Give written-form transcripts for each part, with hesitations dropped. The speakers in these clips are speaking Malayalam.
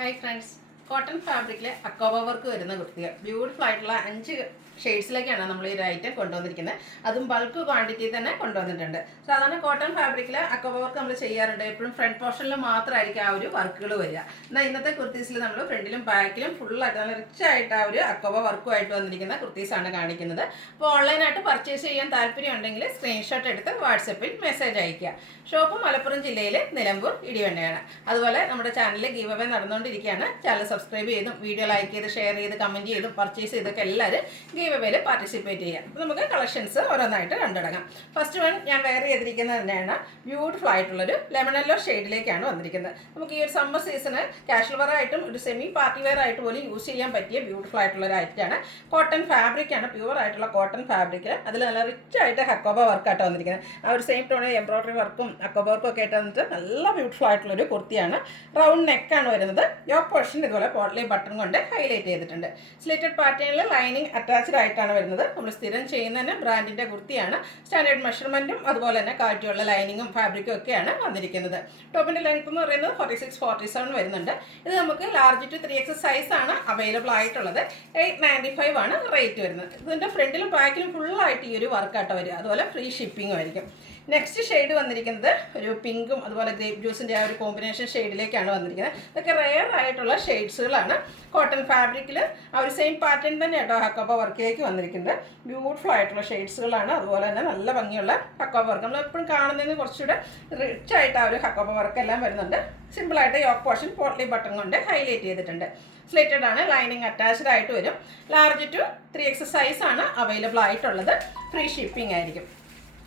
ഹായ് ഫ്രണ്ട്സ്, കോട്ടൺ ഫാബ്രിക്കിൽ അക്കോബ വർക്ക് വരുന്ന കുർത്തികൾ ബ്യൂട്ടിഫുൾ ആയിട്ടുള്ള 5 ഷെയ്ഡ്സിലേക്കാണ് നമ്മൾ ഈ ഒരു ഐറ്റം കൊണ്ടുവന്നിരിക്കുന്നത്. അതും ബൾക്ക് ക്വാണ്ടിറ്റി തന്നെ കൊണ്ടുവന്നിട്ടുണ്ട്. സാധാരണ കോട്ടൺ ഫാബ്രിക്കിൽ അക്കോബ വർക്ക് നമ്മൾ ചെയ്യാറുണ്ട്. എപ്പോഴും ഫ്രണ്ട് പോർഷനിൽ മാത്രമായിരിക്കും ആ ഒരു വർക്കുകൾ വരിക. എന്നാൽ ഇന്നത്തെ കുർത്തീസിൽ നമ്മൾ ഫ്രണ്ടിലും ബാക്കിലും ഫുള്ളായിട്ട് നല്ല റിച്ച് ആയിട്ട് ആ ഒരു അക്കോബ വർക്കുമായിട്ട് വന്നിരിക്കുന്ന കുർത്തീസാണ് കാണിക്കുന്നത്. അപ്പോൾ ഓൺലൈനായിട്ട് പർച്ചേസ് ചെയ്യാൻ താല്പര്യം ഉണ്ടെങ്കിൽ സ്ക്രീൻഷോട്ട് എടുത്ത് വാട്സപ്പിൽ മെസ്സേജ് അയയ്ക്കുക. ഷോപ്പ് മലപ്പുറം ജില്ലയിൽ നിലമ്പൂർ ഇടിവണ്ണയാണ്. അതുപോലെ നമ്മുടെ ചാനലിൽ ഗീവ് അവേ നടന്നുകൊണ്ടിരിക്കുകയാണ്. ചാനൽ സബ്സ്ക്രൈബ് ചെയ്തും വീഡിയോ ലൈക്ക് ചെയ്ത് ഷെയർ ചെയ്ത് കമൻറ്റ് ചെയ്തും പർച്ചേസ് ചെയ്തൊക്കെ എല്ലാവരും ഗീവ് അവേയിൽ പാർട്ടിസിപ്പേറ്റ് ചെയ്യാം. അപ്പോൾ നമുക്ക് കളക്ഷൻസ് ഓരോന്നായിട്ട് കണ്ടുടങ്ങാം. ഫസ്റ്റ് വൺ ഞാൻ വെയർ ചെയ്തിരിക്കുന്നത് തന്നെയാണ് ബ്യൂട്ടിഫുൾ ആയിട്ടുള്ളൊരു ലെമൺ യെല്ലോ ഷെയ്ഡിലേക്കാണ് വന്നിരിക്കുന്നത്. നമുക്ക് ഈ ഒരു സമ്മർ സീസണ് കാഷ്വൽ വെയർ ആയിട്ടും ഒരു സെമി പാർട്ടി വെയർ ആയിട്ട് പോലും യൂസ് ചെയ്യാൻ പറ്റിയ ബ്യൂട്ടിഫുൾ ആയിട്ടുള്ള ഒരു ഐറ്റമാണ്. കോട്ടൺ ഫാബ്രിക്കാണ്, പ്യുവർ ആയിട്ടുള്ള കോട്ടൺ ഫാബ്രിക്. അതിൽ നല്ല റിച്ച് ആയിട്ട് ഹക്കോബ വർക്കായിട്ട് വന്നിരിക്കുന്നത്. ആ ഒരു സെയിം ടോണിൽ എംബ്രോയിഡറി വർക്കും അക്കോബ വർക്കും ഒക്കെ ആയിട്ട് വന്നിട്ട് നല്ല ബ്യൂട്ടിഫുൾ ആയിട്ടുള്ളൊരു കുർത്തിയാണ്. റൗണ്ട് നെക്കാണ് വരുന്നത്. യോക്ക് പോർഷൻ ഇതുപോലെ പോട്ട്ലി ബട്ടൺ കൊണ്ട് ഹൈലൈറ്റ് ചെയ്തിട്ടുണ്ട്. സ്ലിറ്റഡ് പാറ്റേണിൽ ലൈനിങ് അറ്റാച്ച്ഡ് ആയിട്ടാണ് വരുന്നത്. നമ്മൾ സ്ഥിരം ചെയ്യുന്നതിന് ബ്രാൻഡിൻ്റെ കുർത്തിയാണ്. സ്റ്റാൻഡേർഡ് മെഷർമെൻറ്റും അതുപോലെ തന്നെ കാറ്റുള്ള ലൈനിങ്ങും ഫാബ്രിക്കും ഒക്കെയാണ് വന്നിരിക്കുന്നത്. ടോപ്പിൻ്റെ ലെങ്ത് എന്ന് പറയുന്നത് 46-47 വരുന്നുണ്ട്. ഇത് നമുക്ക് ലാർജ് ടു 3X സൈസാണ് അവൈലബിൾ ആയിട്ടുള്ളത്. 895 ആണ് റേറ്റ് വരുന്നത്. ഇതിൻ്റെ ഫ്രണ്ടിലും ബാക്കിലും ഫുള്ളായിട്ട് ഈ ഒരു വർക്കായിട്ട് വരിക. അതുപോലെ ഫ്രീ ഷിപ്പിങ്ങും ആയിരിക്കും. നെക്സ്റ്റ് ഷെയ്ഡ് വന്നിരിക്കുന്നത് ഒരു പിങ്കും അതുപോലെ ഗ്രേപ്പ് ജ്യൂസിൻ്റെ ആ ഒരു കോമ്പിനേഷൻ ഷെയ്ഡിലേക്കാണ് വന്നിരിക്കുന്നത്. ഇതൊക്കെ റെയർ ആയിട്ടുള്ള ഷെയ്ഡ്സുകളാണ്. കോട്ടൺ ഫാബ്രിക്കിൽ ആ ഒരു സെയിം പാറ്റേൺ തന്നെ കേട്ടോ ഹക്കോബ വർക്കിലേക്ക് വന്നിരിക്കുന്നത്. ബ്യൂട്ടിഫുൾ ആയിട്ടുള്ള ഷെയ്ഡ്സുകളാണ്. അതുപോലെ തന്നെ നല്ല ഭംഗിയുള്ള ഹക്കോബ വർക്ക്. നമ്മൾ എപ്പോഴും കാണുന്നതിന് കുറച്ചുകൂടെ റിച്ച് ആയിട്ട് ആ ഒരു ഹക്കോബ വർക്കെല്ലാം വരുന്നുണ്ട്. സിമ്പിളായിട്ട് യോക്ക് പോർഷൻ പോട്ട്ലി ബട്ടൺ കൊണ്ട് ഹൈലൈറ്റ് ചെയ്തിട്ടുണ്ട്. സ്ലിറ്റഡ് ആണ്, ലൈനിങ് അറ്റാച്ച്ഡ് ആയിട്ട് വരും. ലാർജ് ടു 3X സൈസാണ് അവൈലബിൾ ആയിട്ടുള്ളത്. ഫ്രീ ഷിപ്പിംഗ് ആയിരിക്കും.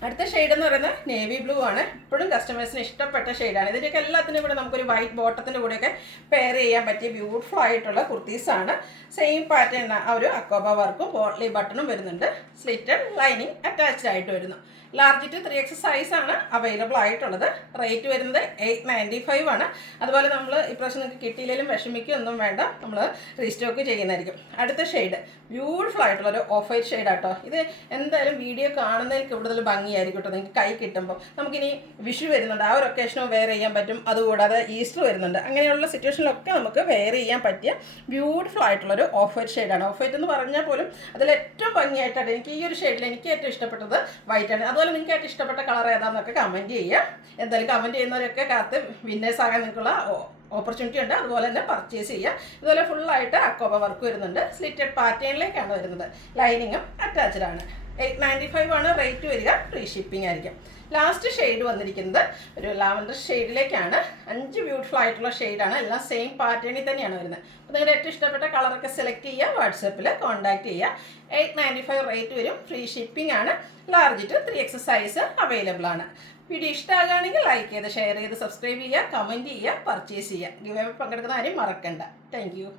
അടുത്ത ഷെയ്ഡ് എന്ന് പറയുന്നത് നേവി ബ്ലൂ ആണ്. ഇപ്പോഴും കസ്റ്റമേഴ്സിന് ഇഷ്ടപ്പെട്ട ഷെയ്ഡാണ്. ഇതിൻ്റെയൊക്കെ എല്ലാത്തിനും കൂടെ നമുക്കൊരു വൈറ്റ് ബോട്ടത്തിൻ്റെ കൂടെയൊക്കെ പെയർ ചെയ്യാൻ പറ്റിയ ബ്യൂട്ടിഫുൾ ആയിട്ടുള്ള കുർത്തീസാണ്. സെയിം പാറ്റേൺ ആ ഒരു അക്കോബ വർക്കും പോട്ട്ലി ബട്ടണും വരുന്നുണ്ട്. സ്ലിറ്റഡ് ലൈനിങ് അറ്റാച്ച്ഡ് ആയിട്ട് വരുന്നു. ലാർജ് ടു 3X സൈസാണ് അവൈലബിൾ ആയിട്ടുള്ളത്. റേറ്റ് വരുന്നത് 895 ആണ്. അതുപോലെ നമ്മൾ ഇപ്രാവശ്യം നിങ്ങൾക്ക് കിട്ടിയില്ലെങ്കിലും വിഷമിക്കൊന്നും വേണ്ട, നമ്മൾ റീസ്റ്റോക്ക് ചെയ്യുന്നതായിരിക്കും. അടുത്ത ഷെയ്ഡ് ബ്യൂട്ടിഫുൾ ആയിട്ടുള്ളൊരു ഓഫ് വൈറ്റ് ഷെയ്ഡാട്ടോ. ഇത് എന്തായാലും വീഡിയോ കാണുന്നതിൽ കൂടുതൽ ഭംഗിയായിരിക്കും കേട്ടോ. നിങ്ങൾക്ക് കൈ കിട്ടുമ്പോൾ നമുക്കിനി വിഷു വരുന്നുണ്ട്, ആ ഒരു ഒക്കേഷനും വെയർ ചെയ്യാൻ പറ്റും. അതുകൂടാതെ ഈസ്റ്റർ വരുന്നുണ്ട്. അങ്ങനെയുള്ള സിറ്റുവേഷനിലൊക്കെ നമുക്ക് വെയർ ചെയ്യാൻ പറ്റിയ ബ്യൂട്ടിഫുൾ ആയിട്ടുള്ളൊരു ഓഫ് വൈറ്റ് ഷെയ്ഡാണ്. ഓഫ് വൈറ്റ് എന്ന് പറഞ്ഞാൽ പോലും അതിൽ ഏറ്റവും ഭംഗിയായിട്ടാണ് എനിക്ക് ഈ ഒരു ഷെയ്ഡിൽ എനിക്ക് ഏറ്റവും ഇഷ്ടപ്പെട്ടത് വൈറ്റാണ്. അതുപോലെ നിങ്ങൾക്ക് ഏറ്റവും ഇഷ്ടപ്പെട്ട കളർ ഏതാണെന്നൊക്കെ കമൻറ്റ് ചെയ്യുക. എന്തായാലും കമൻറ്റ് ചെയ്യുന്നവരൊക്കെ കാത്ത് വിന്നേഴ്സ് ആകാൻ നിങ്ങൾക്കുള്ള ഓപ്പർച്യൂണിറ്റി ഉണ്ട്. അതുപോലെ തന്നെ പർച്ചേസ് ചെയ്യുക. ഇതുപോലെ ഫുള്ളായിട്ട് അക്കോബ വർക്ക് വരുന്നുണ്ട്. സ്ലിറ്റഡ് പാറ്റേണിലേക്കാണ് വരുന്നത്. ലൈനിങ്ങും അറ്റാച്ച്ഡ് ആണ്. 895 ആണ് റേറ്റ് വരിക. ഫ്രീ ഷിപ്പിംഗ് ആയിരിക്കും. ലാസ്റ്റ് ഷെയ്ഡ് വന്നിരിക്കുന്നത് ഒരു ലാവൻഡർ ഷെയ്ഡിലേക്കാണ്. 5 ബ്യൂട്ടിഫുൾ ആയിട്ടുള്ള ഷെയ്ഡാണ്. എല്ലാം സെയിം പാറ്റേണിൽ തന്നെയാണ് വരുന്നത്. അപ്പോൾ നിങ്ങളുടെ ഏറ്റവും ഇഷ്ടപ്പെട്ട കളറൊക്കെ സെലക്ട് ചെയ്യുക. വാട്സപ്പിൽ കോൺടാക്ട് ചെയ്യുക. 895 റേറ്റ് വരും. ഫ്രീ ഷിപ്പിംഗ് ആണ്. Large to 3X size available ആണ്. വീഡിയോ ഇഷ്ടമാകുകയാണെങ്കിൽ ലൈക്ക് ചെയ്ത് ഷെയർ ചെയ്ത് സബ്സ്ക്രൈബ് ചെയ്യുക, കമൻറ്റ് ചെയ്യുക, പർച്ചേസ് ചെയ്യുക. ഗിവ് അവേ പങ്കെടുക്കുന്ന കാര്യം മറക്കണ്ട. Thank U.